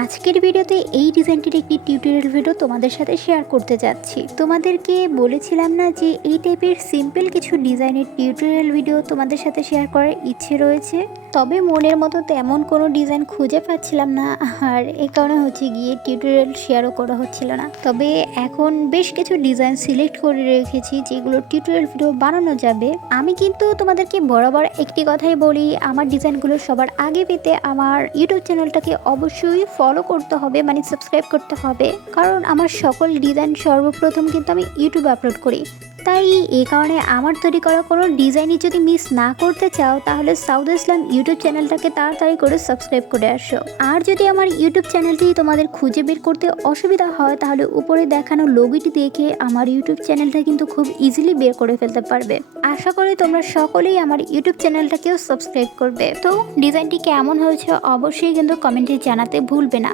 আজকের ভিডিওতে এই ডিজাইনটির একটি টিউটোরিয়াল ভিডিও তোমাদের সাথে শেয়ার করতে যাচ্ছি। তোমাদেরকে বলেছিলাম না যে এই টাইপের সিম্পল কিছু ডিজাইনের টিউটোরিয়াল ভিডিও তোমাদের সাথে শেয়ার করার ইচ্ছে রয়েছে, তবে মনের মতো তেমন কোনো ডিজাইন খুঁজে পাচ্ছিলাম না, আর এই কারণে হচ্ছে গিয়ে টিউটোরিয়াল শেয়ারও করা হচ্ছিল না। তবে এখন বেশ কিছু ডিজাইন সিলেক্ট করে রেখেছি যেগুলো টিউটোরিয়াল ভিডিও বানানো যাবে। আমি কিন্তু তোমাদেরকে বরাবর একটি কথাই বলি, আমার ডিজাইনগুলো সবার আগে পেতে আমার ইউটিউব চ্যানেলটাকে অবশ্যই ফলো করতে হবে, মানে সাবস্ক্রাইব করতে হবে, কারণ আমার সকল ডিজাইন সর্বপ্রথম কিন্তু আমি ইউটিউবে আপলোড করি। তাই এই কারণে আমার তৈরি করা কোনো ডিজাইনই যদি মিস না করতে চাও তাহলে সাউদ ইসলাম ইউটিউব চ্যানেলটাকে তাড়াতাড়ি করে সাবস্ক্রাইব করে আসো। আর যদি আমার ইউটিউব চ্যানেলটি তোমাদের খুঁজে বের করতে অসুবিধা হয় তাহলে উপরে দেখানো লোগোটি দেখে আমার ইউটিউব চ্যানেলটা কিন্তু খুব ইজিলি বের করে ফেলতে পারবে। আশা করি তোমরা সকলেই আমার ইউটিউব চ্যানেলটাকেও সাবস্ক্রাইব করবে। তো ডিজাইনটি কেমন হয়েছে অবশ্যই কিন্তু কমেন্টে জানাতে ভুলবে না।